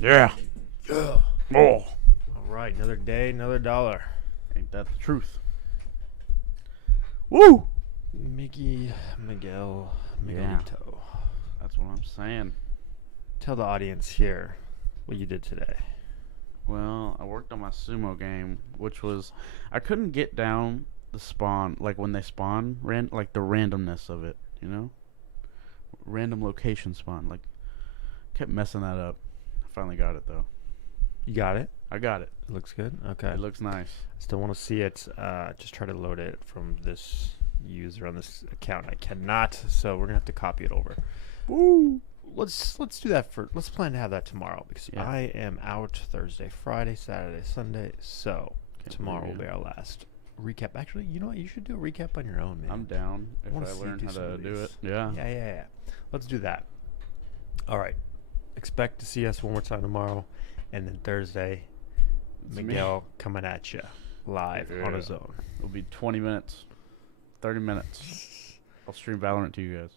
Yeah. Yeah. Oh. All right, another day, another dollar. Ain't that the truth? Woo! Miguel, Miguelito. That's what I'm saying. Tell the audience here what you did today. Well, I worked on my sumo game, which was... I couldn't get down the spawn, like when they spawn, like the randomness of it, you know? Random location spawn, like, kept messing that up. I finally got it, though. You got it? I got it. It looks good? Okay. It looks nice. Still want to see it. Just try to load it from this user on this account. I cannot, so we're going to have to copy it over. Woo! Let's do that let's plan to have that tomorrow because Yeah. I am out Thursday, Friday, Saturday, Sunday. So Can't tomorrow will believe be it. our last recap. Actually, you know what? You should do a recap on your own, man. I'm down if wanna I see learn do how some to of do these. it. Yeah. Yeah. Let's do that. All right. Expect to see us one more time tomorrow, and then Thursday, It's me. Miguel coming at you live on his own. It'll be 20 minutes. 30 minutes. I'll stream Valorant to you guys.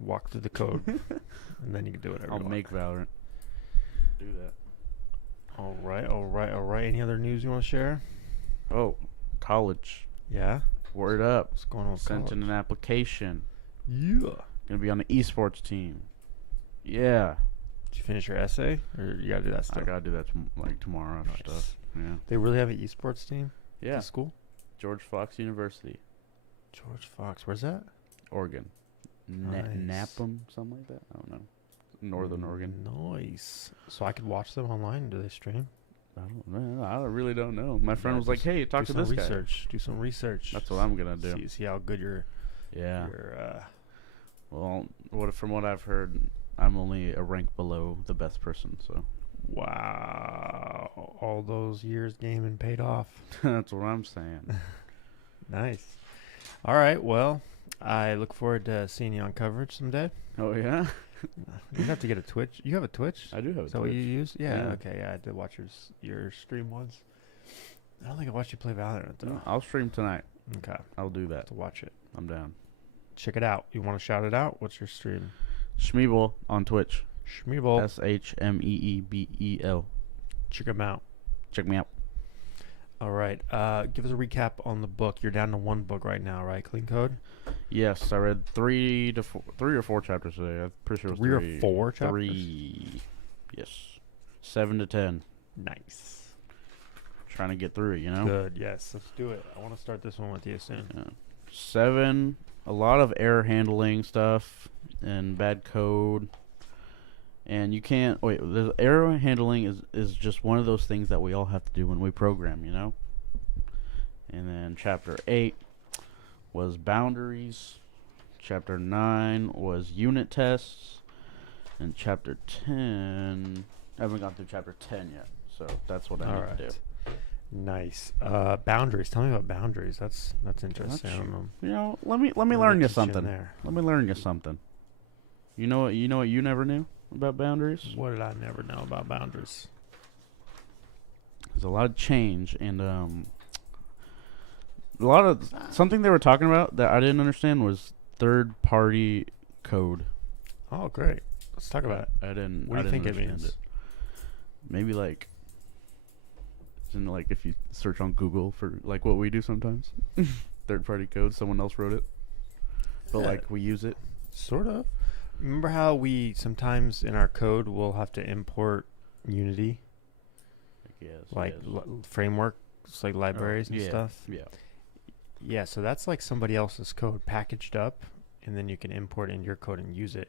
Walk through the code, and then you can do whatever I'll you want. make Valorant. Do that. All right. Any other news you want to share? Oh, college. Yeah. Word up. What's going on with Sent in college? an application. Yeah. Gonna be on the esports team. Yeah. Did you finish your essay, or you gotta do that I stuff? gotta do that like tomorrow and Nice. stuff. Yeah. They really have an esports team Yeah. at school? George Fox University, George Fox. Where's that? Oregon. Nice. Napum, something like that. I don't know. Northern Oregon. Nice. So I could watch them online. Do they stream? I don't know. I really don't know. My friend Yeah, was like, just "Hey, talk to do some this guy." research. Do some research. That's what I'm gonna do. See how good your Yeah. your Well, from what I've heard, I'm only a rank below the best person. So wow, all those years gaming paid off. that's what I'm saying. Nice. All right. Well, I look forward to seeing you on coverage someday. Oh yeah. You have to get a Twitch. You have a Twitch? I do have a Is that what you Twitch. use? Yeah. Yeah. Okay. Yeah, I did watch your stream once. I don't think I watched you play Valorant though. No, I'll stream tonight. Okay. I'll do I have that. to watch it. I'm down. Check it out. You want to shout it out? What's your stream? Schmeebel on Twitch. Schmeebel. SHMEEBEL. Check him out. Check me out. All right. Give us a recap on the book. You're down to one book right now, right? Clean Code? Yes, I read 3 or 4 chapters today. I'm pretty sure it was 3 or 3. 4 chapters? 3. Yes. 7 to 10. Nice. Trying to get through it, you know? Good. Yes. Let's do it. I want to start this one with you soon. Yeah. 7, a lot of error handling stuff and bad code. And you can't wait. The error handling is just one of those things that we all have to do when we program, you know. And then chapter 8 was boundaries. Chapter 9 was unit tests, and chapter 10. I haven't gone through chapter 10 yet, so that's what I All need right. to do. Nice. Boundaries. Tell me about boundaries. That's interesting. I don't know. You know, let me Really learn you teach something. there. Let me learn you something. You know what you never knew about boundaries? What did I never know about boundaries? There's a lot of change and a lot of something they were talking about that I didn't understand was third party code. Oh, great. Let's talk about it. I didn't. What do you I think didn't it understand means? Maybe like, isn't it like if you search on Google for like what we do sometimes, third party code, someone else wrote it, but Yeah. like we use it. Sort of. Remember how we sometimes in our code will have to import Unity, Yes. like yes. frameworks, like libraries and yeah, stuff? Yeah. Yeah, so that's like somebody else's code packaged up, and then you can import it in your code and use it.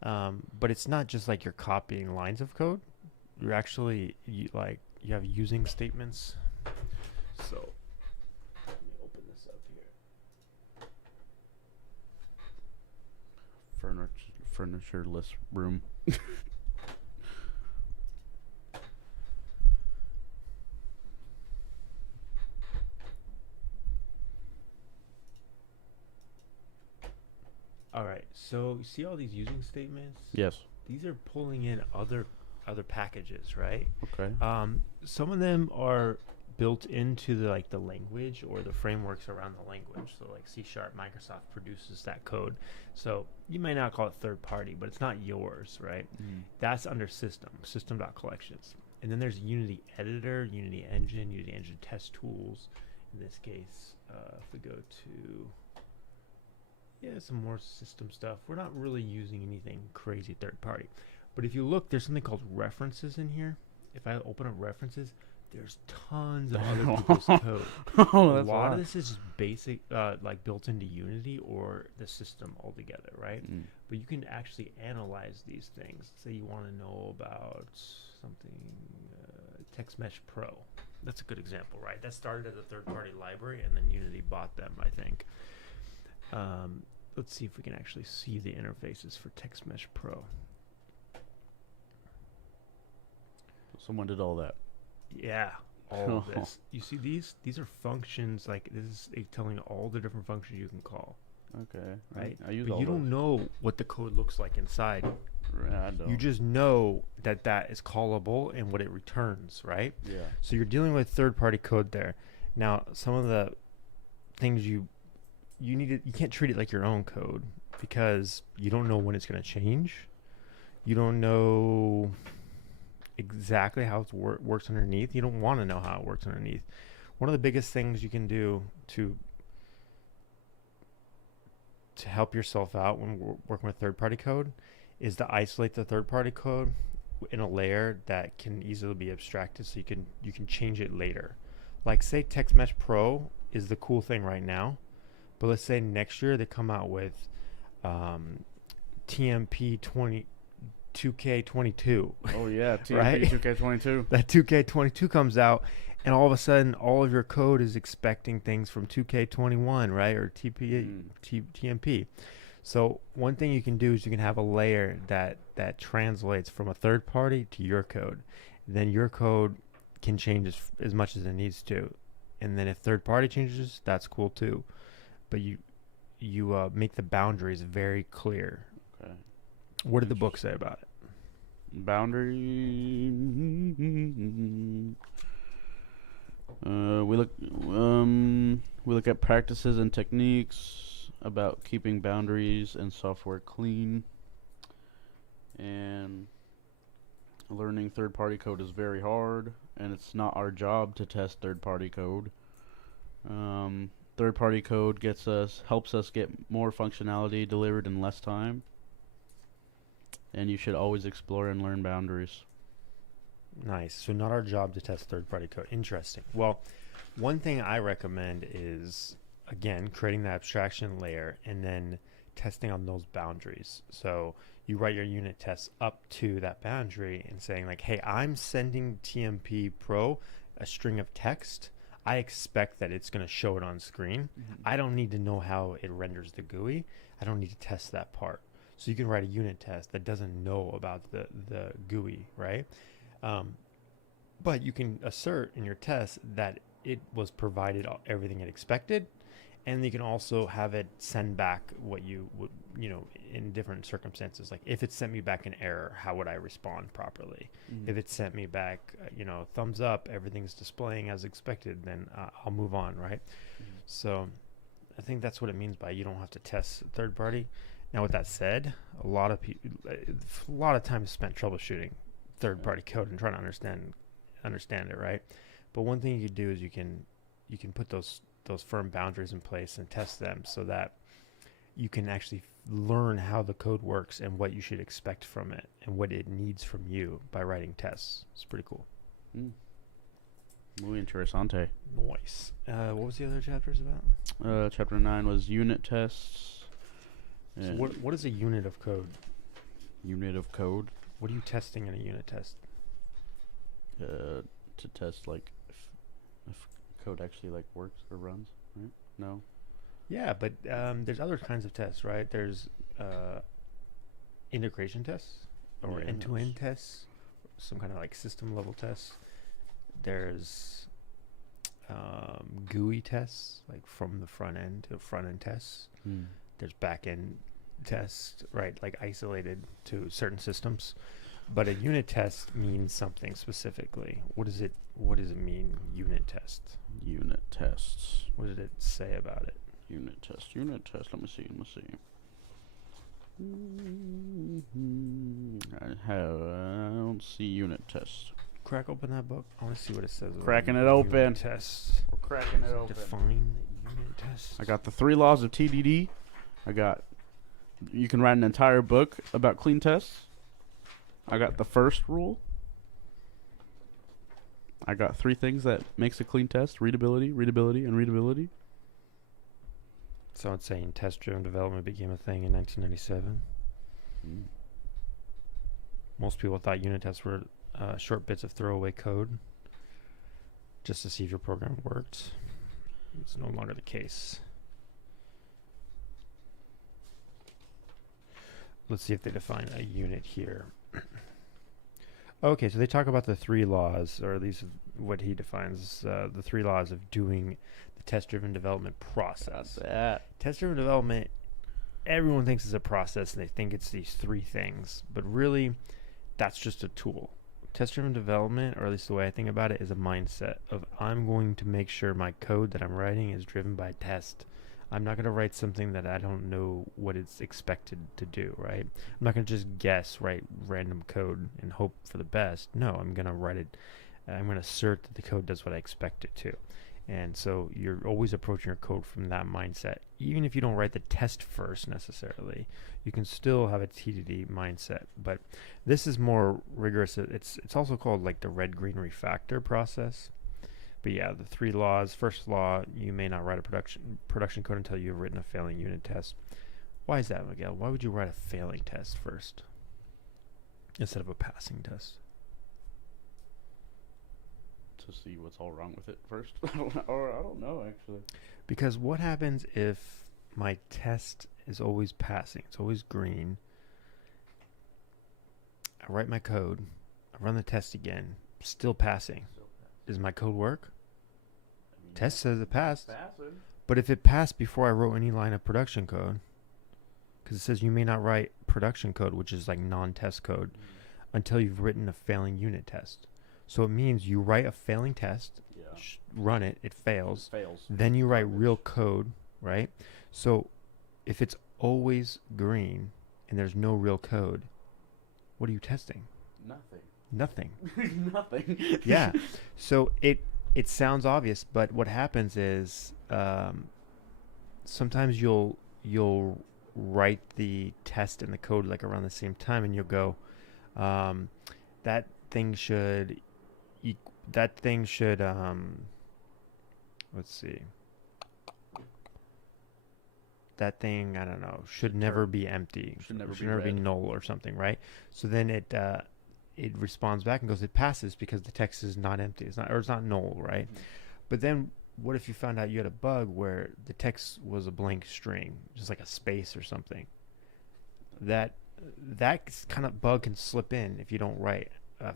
But it's not just like you're copying lines of code. You're actually you have using statements. So let me open this up here. Furnitureless room. All right. So you see all these using statements? Yes. These are pulling in other packages, right? Okay. Some of them are built into the like the language or the frameworks around the language. So like C#, Microsoft produces that code. So you may not call it third party, but it's not yours, right? That's under system.collections. And then there's Unity Editor, Unity Engine test tools. In this case, if we go to some more system stuff, we're not really using anything crazy third party. But if you look, there's something called references in here. If I open up references, there's tons of other people's code. A lot of this is just basic, like built into Unity or the system altogether, right? But you can actually analyze these things. Say you want to know about something, TextMesh Pro. That's a good example, right? That started as a third-party library, and then Unity bought them, I think. Let's see if we can actually see the interfaces for TextMesh Pro. Someone did all that. Yeah, all of this. You see these? These are functions. Like this is telling all the different functions you can call. Okay. Right. I use but all you those. don't know what the code looks like inside. I don't. You just know that is callable and what it returns, right? Yeah. So you're dealing with third-party code there. Now, some of the things you can't treat it like your own code because you don't know when it's going to change. You don't know exactly how it works underneath. You don't want to know how it works underneath. One of the biggest things you can do to help yourself out when we're working with third-party code is to isolate the third-party code in a layer that can easily be abstracted, so you can change it later. Like say TextMesh Pro is the cool thing right now, but let's say next year they come out with TMP 2K22. Oh yeah, TMP right? 2K22. That 2K22 comes out, and all of a sudden, all of your code is expecting things from 2K21, right, or TMP. So one thing you can do is you can have a layer that translates from a third party to your code. Then your code can change as much as it needs to, and then if third party changes, that's cool too. But you make the boundaries very clear. Okay. What did the book say about it? Boundary. We look at practices and techniques about keeping boundaries and software clean. And learning third-party code is very hard, and it's not our job to test third-party code. Third-party code helps us get more functionality delivered in less time. And you should always explore and learn boundaries. Nice. So not our job to test third-party code. Interesting. Well, one thing I recommend is, again, creating the abstraction layer and then testing on those boundaries. So you write your unit tests up to that boundary and saying like, hey, I'm sending TMP Pro a string of text. I expect that it's going to show it on screen. I don't need to know how it renders the GUI. I don't need to test that part. So you can write a unit test that doesn't know about the GUI, right? But you can assert in your test that it was provided everything it expected, and you can also have it send back what you would, in different circumstances. Like if it sent me back an error, how would I respond properly? If it sent me back, thumbs up, everything's displaying as expected, then I'll move on, right? So I think that's what it means by you don't have to test third party. Now, with that said, a lot of time is spent troubleshooting third-party code and trying to understand it, right? But one thing you can do is you can put those firm boundaries in place and test them so that you can actually learn how the code works and what you should expect from it and what it needs from you by writing tests. It's pretty cool. Muy interesante. Nice. What was the other chapters about? Chapter 9 was unit tests. So what is a unit of code? Unit of code? What are you testing in a unit test? To test like if code actually like works or runs, right? No. Yeah, but there's other kinds of tests, right? There's integration tests or end-to-end tests, some kind of like system level tests. There's GUI tests, like from the front end to front end tests. There's back end tests, right? Like isolated to certain systems. But a unit test means something specifically. What does it mean, unit test? Unit tests. What did it say about it? Unit test. Unit test. Let me see. I don't see unit test. Crack open that book. I want to see what it says. Cracking about it open. Unit tests. We're cracking it open. Define unit tests. I got the 3 laws of TDD. You can write an entire book about clean tests. I got the first rule. I got 3 things that makes a clean test: readability, readability, and readability. So it's saying test-driven development became a thing in 1997. Most people thought unit tests were short bits of throwaway code just to see if your program worked. It's no longer the case. Let's see if they define a unit here. Okay, so they talk about the 3 laws, or at least what he defines, the 3 laws of doing the test-driven development process. Test-driven development, everyone thinks is a process, and they think it's these 3 things, but really, that's just a tool. Test-driven development, or at least the way I think about it, is a mindset of I'm going to make sure my code that I'm writing is driven by test. I'm not going to write something that I don't know what it's expected to do, right? I'm not going to just write random code and hope for the best. No, I'm going to write it. I'm going to assert that the code does what I expect it to. And so you're always approaching your code from that mindset. Even if you don't write the test first necessarily, you can still have a TDD mindset. But this is more rigorous. It's also called like the Green Refactor process. But yeah, the 3 laws. First law, you may not write a production code until you've written a failing unit test. Why is that, Miguel? Why would you write a failing test first instead of a passing test? To see what's all wrong with it first. I don't know, actually. Because what happens if my test is always passing? It's always green. I write my code. I run the test again. Still passing. Does my code work? Test says it passed. But if it passed before I wrote any line of production code, because it says you may not write production code, which is like non-test code, until you've written a failing unit test. So it means you write a failing test, run it, it fails. Then you write real code, right? So if it's always green and there's no real code, what are you testing? Nothing. Nothing. Yeah. So it sounds obvious, but what happens is sometimes you'll write the test and the code like around the same time, and you'll go, that thing should let's see. That thing, I don't know, should never be empty. Should never be null or something, right? So then it responds back and goes, it passes because the text is not empty. It's not null, right? Mm-hmm. But then what if you found out you had a bug where the text was a blank string, just like a space or something? That kind of bug can slip in if you don't write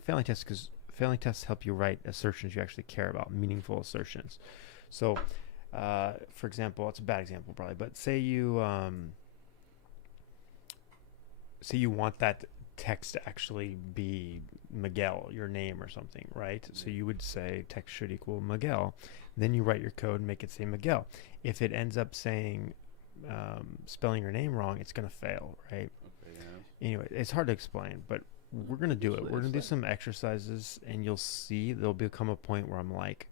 failing tests, because failing tests help you write assertions you actually care about, meaningful assertions. So, for example, it's a bad example probably, but say you want that text to actually be Miguel, your name or something, right? Mm-hmm. So you would say text should equal Miguel. Then you write your code and make it say Miguel. If it ends up saying spelling your name wrong, it's going to fail, right? Okay, yeah. Anyway, it's hard to explain, but we're going to do it. We're going to do some exercises, and you'll see there'll become a point where I'm like,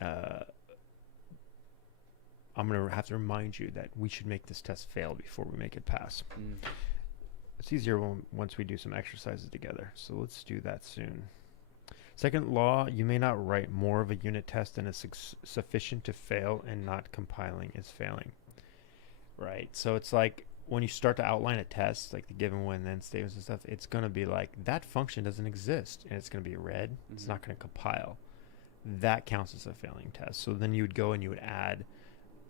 I'm going to have to remind you that we should make this test fail before we make it pass. Mm. It's easier once we do some exercises together. So let's do that soon. Second law, you may not write more of a unit test than is sufficient to fail, and not compiling is failing. Right? So it's like when you start to outline a test, like the given, when, then statements and stuff, it's going to be like, that function doesn't exist, and it's going to be red. Mm-hmm. It's not going to compile. That counts as a failing test. So then you would go and you would add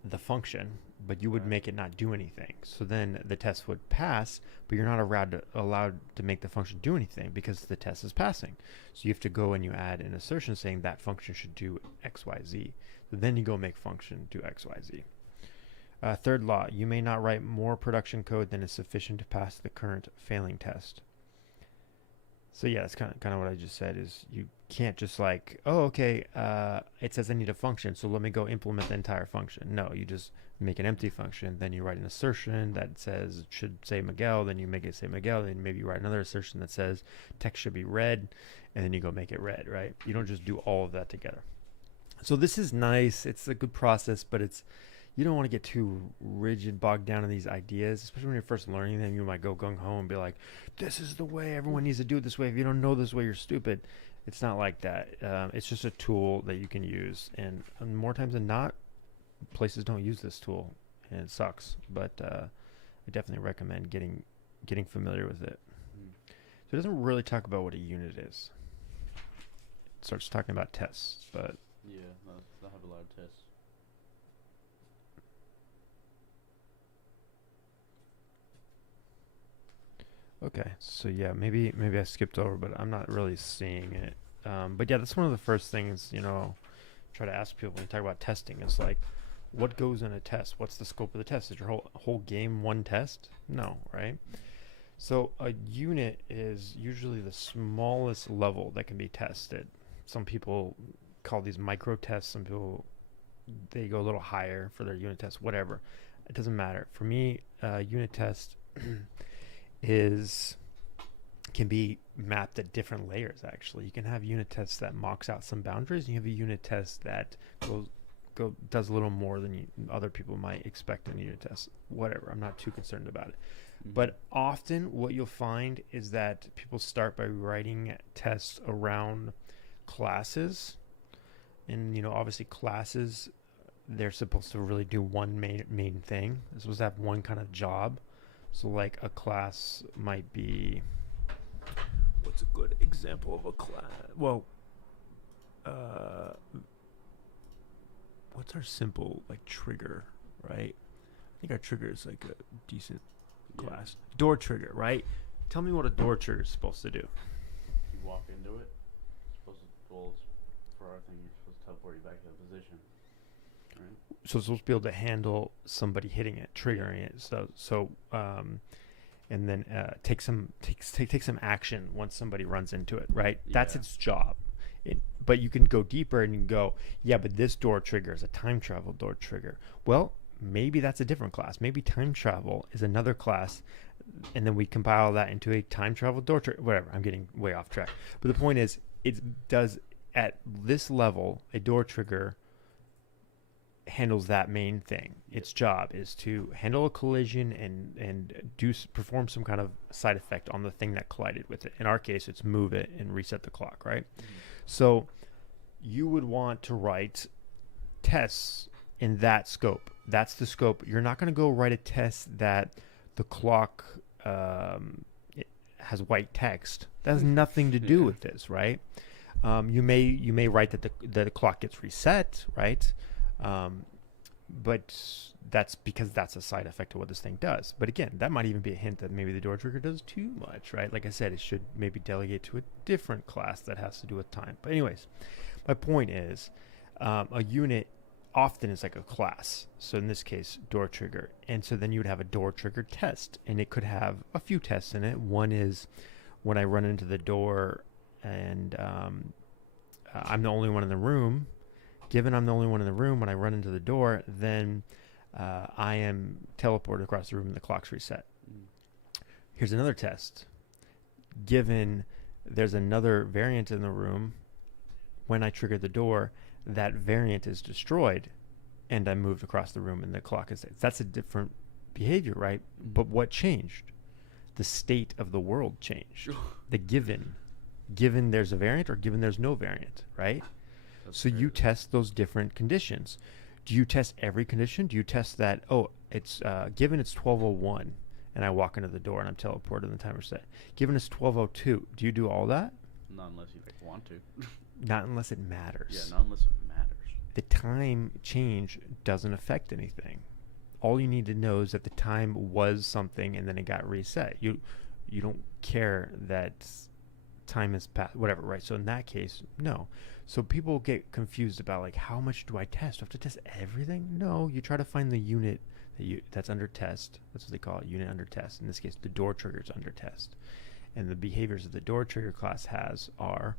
the function, but you would make it not do anything. So then the test would pass, but you're not allowed to make the function do anything because the test is passing. So you have to go and you add an assertion saying that function should do X, Y, Z. So then you go make function do X, Y, Z. Third law, you may not write more production code than is sufficient to pass the current failing test. So yeah, that's kind of what I just said. Is you can't just like, oh, okay, it says I need a function, so let me go implement the entire function. No, you just make an empty function, then you write an assertion that says it should say Miguel, then you make it say Miguel, then maybe you write another assertion that says text should be red, and then you go make it red, right? You don't just do all of that together. So this is nice. It's a good process, but you don't want to get too rigid, bogged down in these ideas, especially when you're first learning them. You might go gung-ho and be like, this is the way, everyone needs to do it this way. If you don't know this way, you're stupid. It's not like that. It's just a tool that you can use. And more times than not, places don't use this tool, and it sucks. But I definitely recommend getting familiar with it. So it doesn't really talk about what a unit is. It starts talking about tests, but... Yeah, I have a lot of tests. Okay, so yeah, maybe I skipped over, but I'm not really seeing it. But yeah, that's one of the first things, try to ask people when you talk about testing. It's like, what goes in a test? What's the scope of the test? Is your whole game one test? No, right? So a unit is usually the smallest level that can be tested. Some people call these micro tests. Some people, they go a little higher for their unit test, whatever. It doesn't matter. For me, unit test can be mapped at different layers. Actually, you can have unit tests that mocks out some boundaries, and you have a unit test that does a little more than other people might expect in a unit test. Whatever, I'm not too concerned about it. But often what you'll find is that people start by writing tests around classes, and obviously classes, they're supposed to really do one main thing. They're supposed to have one kind of job. So like a class might be, what's a good example of a class? Well, what's our simple like trigger, right? I think our trigger is like a decent class. Door trigger, right? Tell me what a door trigger is supposed to do. You walk into it, it's supposed to, well, for our thing, you're supposed to teleport you back to the position. Right? So it's supposed to be able to handle somebody hitting it, triggering it. So and then take some action once somebody runs into it, right? Yeah. That's its job. But you can go deeper and you can go, yeah, but this door trigger is a time travel door trigger. Well, maybe that's a different class. Maybe time travel is another class, and then we compile that into a time travel door trigger. Whatever, I'm getting way off track. But the point is, it does at this level, a door trigger handles that main thing. Its job is to handle a collision and perform some kind of side effect on the thing that collided with it. In our case, it's move it and reset the clock, right? So you would want to write tests in that scope. That's the scope. You're not going to go write a test that the clock it has white text. That has nothing to do with this, right? You may write that the clock gets reset, right? But that's because that's a side effect of what this thing does. But again, that might even be a hint that maybe the door trigger does too much, right? Like I said, it should maybe delegate to a different class that has to do with time. But anyways, my point is, a unit often is like a class. So in this case, door trigger. And so then you would have a door trigger test, and it could have a few tests in it. One is when I run into the door and I'm the only one in the room. Given I'm the only one in the room when I run into the door, then I am teleported across the room and the clock's reset. Here's another test. Given there's another variant in the room, when I trigger the door, that variant is destroyed and I moved across the room and the clock is... That's a different behavior, right? But what changed? The state of the world changed. The given there's a variant or given there's no variant, right? So you test those different conditions. Do you test every condition? Do you test that, it's given it's 12:01 and I walk into the door and I'm teleported and the timer's set. Given it's 12:02, do you do all that? Not unless you want to. Not unless it matters. Yeah, not unless it matters. The time change doesn't affect anything. All you need to know is that the time was something and then it got reset. You don't care that time has passed, whatever, right? So in that case, no. So people get confused about like, how much do I test? Do I have to test everything? No, you try to find the unit that's under test. That's what they call it, unit under test. In this case, the door trigger is under test. And the behaviors that the door trigger class has are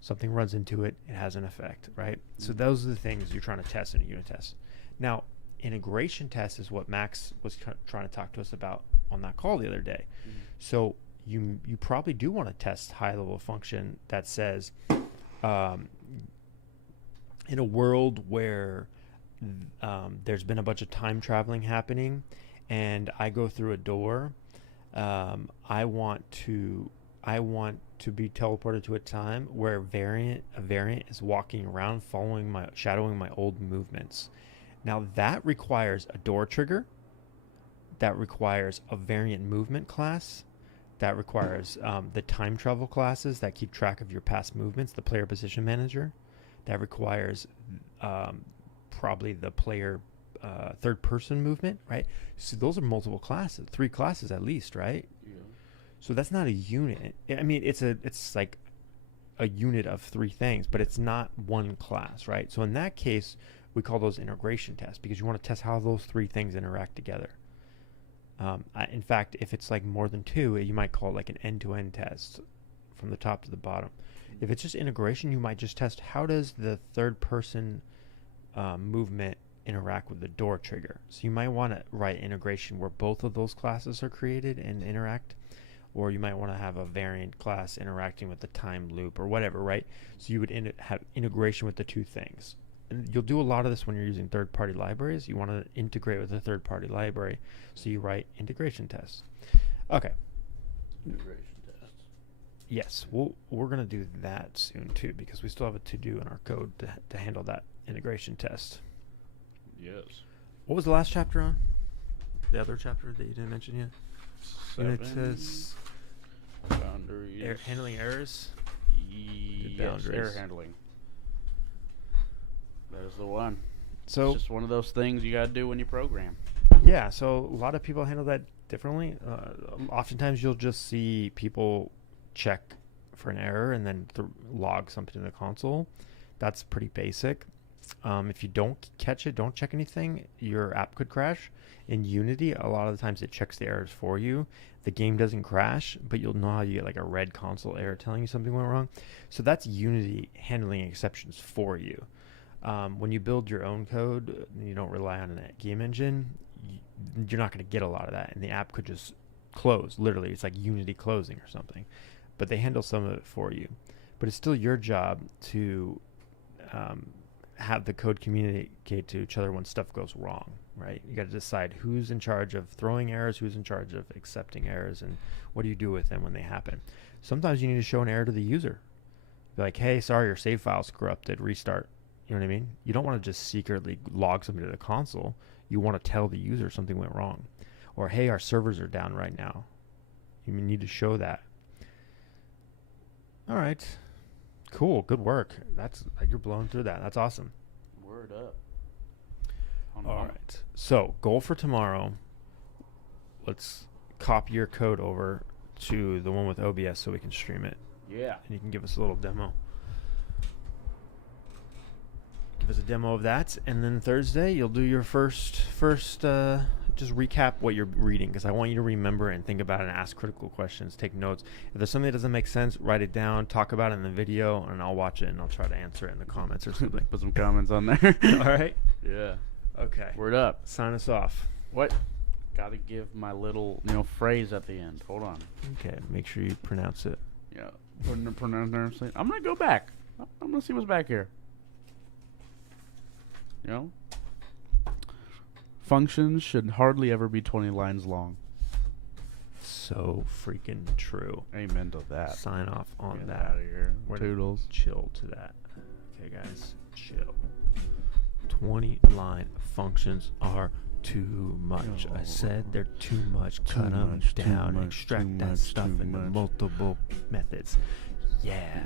something runs into it, it has an effect, right? So those are the things you're trying to test in a unit test. Now, integration test is what Max was trying to talk to us about on that call the other day. So you probably do want to test high-level function that says, in a world where there's been a bunch of time traveling happening, and I go through a door, I want to be teleported to a time where a variant is walking around, shadowing my old movements. Now that requires a door trigger. That requires a variant movement class. That requires the time travel classes that keep track of your past movements, the player position manager. That requires probably the player third person movement, right? So those are multiple classes, 3 classes at least, right? Yeah. So that's not a unit. I mean, it's like a unit of 3 things, but it's not one class, right? So in that case, we call those integration tests because you want to test how those 3 things interact together. In fact, if it's like more than 2, you might call it like an end-to-end test from the top to the bottom. If it's just integration, you might just test how does the third person movement interact with the door trigger. So you might want to write integration where both of those classes are created and interact, or you might want to have a variant class interacting with the time loop or whatever, right? So you would have integration with the 2 things. And you'll do a lot of this when you're using third-party libraries. You want to integrate with a third-party library, so you write integration tests. Okay. Integration tests. Yes, we're going to do that soon too, because we still have a to-do in our code to handle that integration test. Yes. What was the last chapter on? The other chapter that you didn't mention yet? 7. Unit tests. Boundaries. Handling errors. Yes, error handling. That is the one. So it's just one of those things you got to do when you program. Yeah, so a lot of people handle that differently. Oftentimes you'll just see people check for an error and then log something in the console. That's pretty basic. If you don't catch it, don't check anything, your app could crash. In Unity, a lot of the times it checks the errors for you. The game doesn't crash, but you'll know how you get like a red console error telling you something went wrong. So that's Unity handling exceptions for you. When you build your own code, you don't rely on a game engine, you're not going to get a lot of that. And the app could just close. Literally, it's like Unity closing or something. But they handle some of it for you. But it's still your job to have the code communicate to each other when stuff goes wrong, right? You got to decide who's in charge of throwing errors, who's in charge of accepting errors, and what do you do with them when they happen. Sometimes you need to show an error to the user. Be like, hey, sorry, your save file's corrupted, restart. You know what I mean? You don't want to just secretly log something to the console. You want to tell the user something went wrong. Or, hey, our servers are down right now. You need to show that. All right. Cool. Good work. You're blowing through that. That's awesome. Word up. All right. So, goal for tomorrow. Let's copy your code over to the one with OBS so we can stream it. Yeah. And you can give us a little demo. Give us a demo of that, and then Thursday you'll do your first just recap what you're reading, because I want you to remember and think about it and ask critical questions, take notes. If there's something that doesn't make sense, write it down, talk about it in the video, and I'll watch it and I'll try to answer it in the comments or something. Put some comments on there. All right? Yeah. Okay. Word up. Sign us off. What? Gotta give my little phrase at the end. Hold on. Okay, make sure you pronounce it. Yeah. I'm gonna go back. I'm gonna see what's back here. Functions should hardly ever be 20 lines long. So freaking true. Amen to that. Sign off on Get that. Out of here. We're Toodles. Chill to that. Okay, guys. Chill. 20 line functions are too much. I said they're too much. Cut them down. Extract that stuff into multiple methods. Yeah.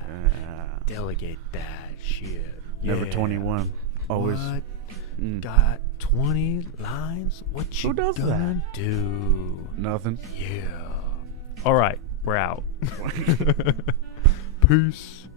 Delegate that shit. Never 21. Always. What? Got 20 lines? What you Who does gonna do? Nothing. Yeah. All right. We're out. Peace.